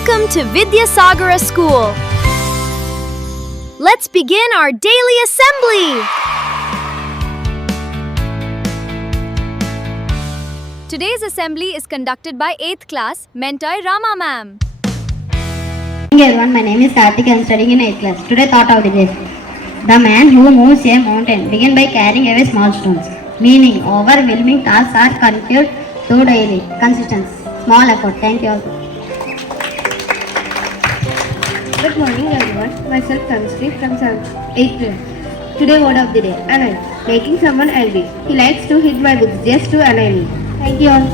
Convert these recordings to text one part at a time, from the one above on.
Welcome to Vidyasagara School. Let's begin our daily assembly. Today's assembly is conducted by 8th class mentor Rama Mam. Hello everyone, my name is Karthik. I am studying in 8th class. Today thought of the day. The man who moves a mountain begin by carrying away small stones. Meaning, overwhelming tasks are conquered through daily consistency. Small effort. Thank you all. Good morning everyone, myself Tanushree from 8th grade. Today word of the day, annoy, making someone angry. He likes to hit my books just to annoy me. Thank you all.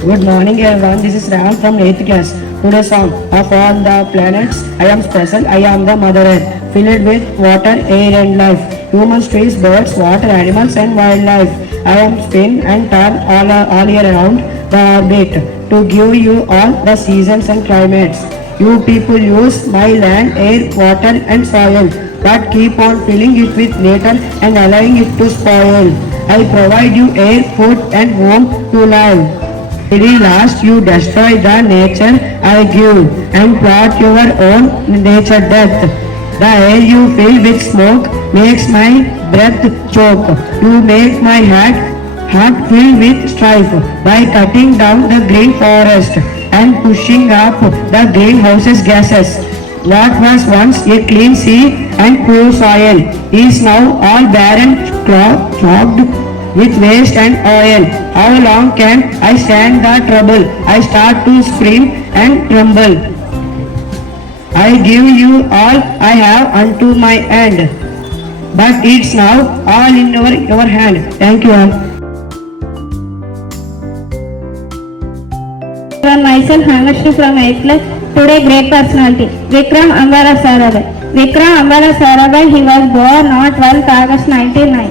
Good morning everyone, this is Ram from 8th class. Today's song, of all the planets, I am special, I am the mother earth, filled with water, air and life. Humans, trees, birds, water, animals and wildlife. I am spin and turn all year around the orbit to give you all the seasons and climates. You people use my land, air, water and soil, but keep on filling it with nature and allowing it to spoil. I provide you air, food and home to live. Very last you destroy the nature I give and plot your own nature death. The air you fill with smoke makes my breath choke. You make my heart fill with strife by cutting down the green forest and pushing up the greenhouses gases. What was once a clean sea and pure soil is now all barren, clogged with waste and oil. How long can I stand the trouble? I start to scream and tremble. I give you all I have unto my end, but it's now all in your hand. Thank you all. Myself Hangashree from 8th class. Today great personality. Vikram Ambara Sarabhai. Vikram Ambara Sarabhai, he was born on 12th August 1909.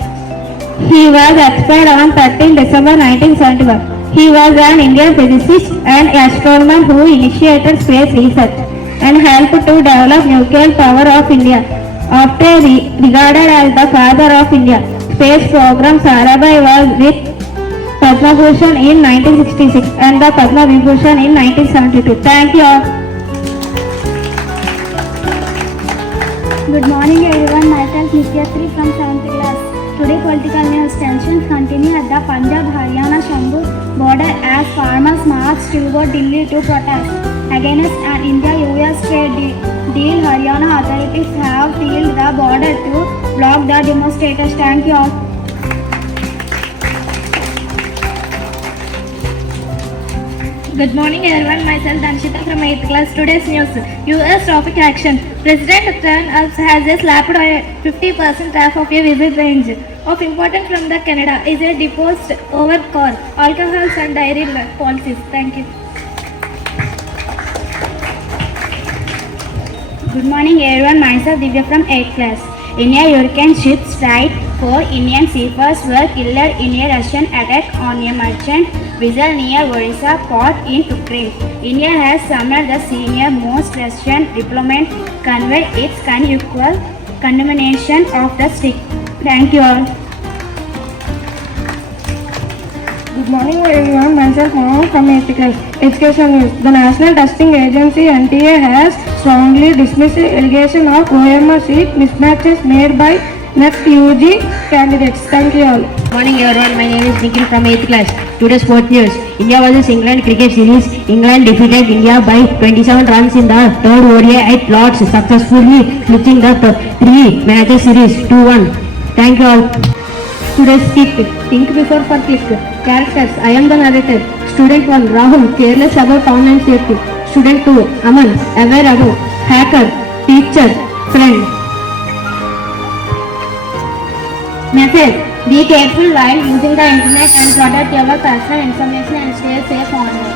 He was expired on 13 December 1971. He was an Indian physicist and astronomer who initiated space research and helped to develop nuclear power of India. After regarded as the father of India space program, Sarabhai was with Padma Bhushan in 1966 and the Padma Vibhushan in 1972. Thank you all. Good morning everyone, myself Vidyasagara from 7th class. Today political news tensions continue at the Punjab-Haryana Shambhu border as farmers march toward Delhi to protest against an India-US trade deal. Haryana authorities have sealed the border to block the demonstrators. Thank you all. Good morning everyone, myself Danshita from 8th class. Today's news, US traffic action. President Trump has slapped 50% tariff of a visit range of import from the Canada is a deposed over corn, alcohols and dairy policies. Thank you. Good morning everyone, myself Divya from 8th class. Indian hurricane ship strike 4 Indian seafarers were killed in a Russian attack on a merchant vessel near Odisha port in Ukraine. India has summoned the senior most Russian diplomat convey its unequal condemnation of the stick. Thank you all. Good morning everyone, myself Mom from 8th class. Education news. The National Testing Agency NTA has strongly dismissed the allegation of OMR seat mismatches made by next UG candidates. Thank you all. Good morning everyone, my name is Nikhil from 8th class. Today's sport news. India vs England cricket series. England defeated India by 27 runs in the third ODI at Lords, successfully clinching the 3-match series 2-1. Thank you all. Today's tip. Think before for click. Characters. I am the narrator. Student 1. Rahul. Careless about online safety. Student 2. Aman. Aware about. Hacker. Teacher. Friend. Message. Be careful while using the internet and protect your personal information and stay safe online.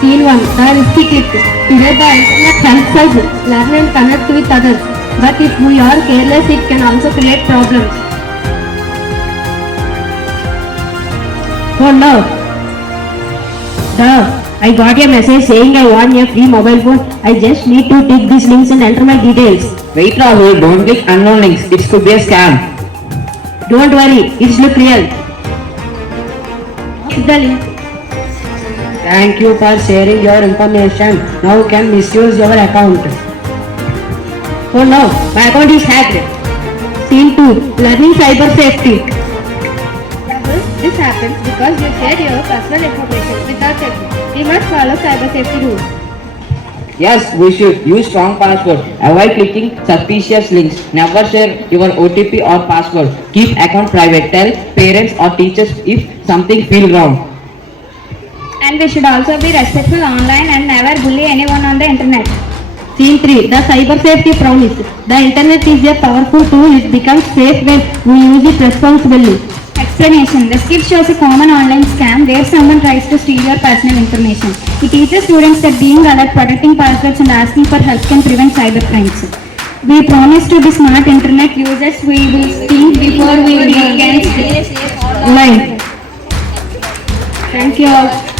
Scene 1. The risky click. Today the internet helps us learn and connect with others. But if we are careless, it can also create problems. Oh no! I got a message saying I want a free mobile phone. I just need to tick these links and enter my details. Wait Rahul, don't click unknown links. It could be a scam. Don't worry, it's look real. The link. Thank you for sharing your information. Now you can misuse your account. Oh no, my account is hacked. Scene 2. Learning cyber safety. This happens because you share your personal information without checking. We must follow cyber safety rules. Yes, we should use strong password. Avoid clicking suspicious links. Never share your OTP or password. Keep account private. Tell parents or teachers if something feels wrong. And we should also be respectful online and never bully anyone on the internet. Scene 3. The cyber safety promise. The internet is a powerful tool. It becomes safe when we use it responsibly. Explanation. The skit shows a common online scam where someone tries to steal your personal information. It teaches students that being alert, protecting passwords and asking for help can prevent cyber crimes. We promise to be smart internet users. We will think before we can stay online. Thank you all.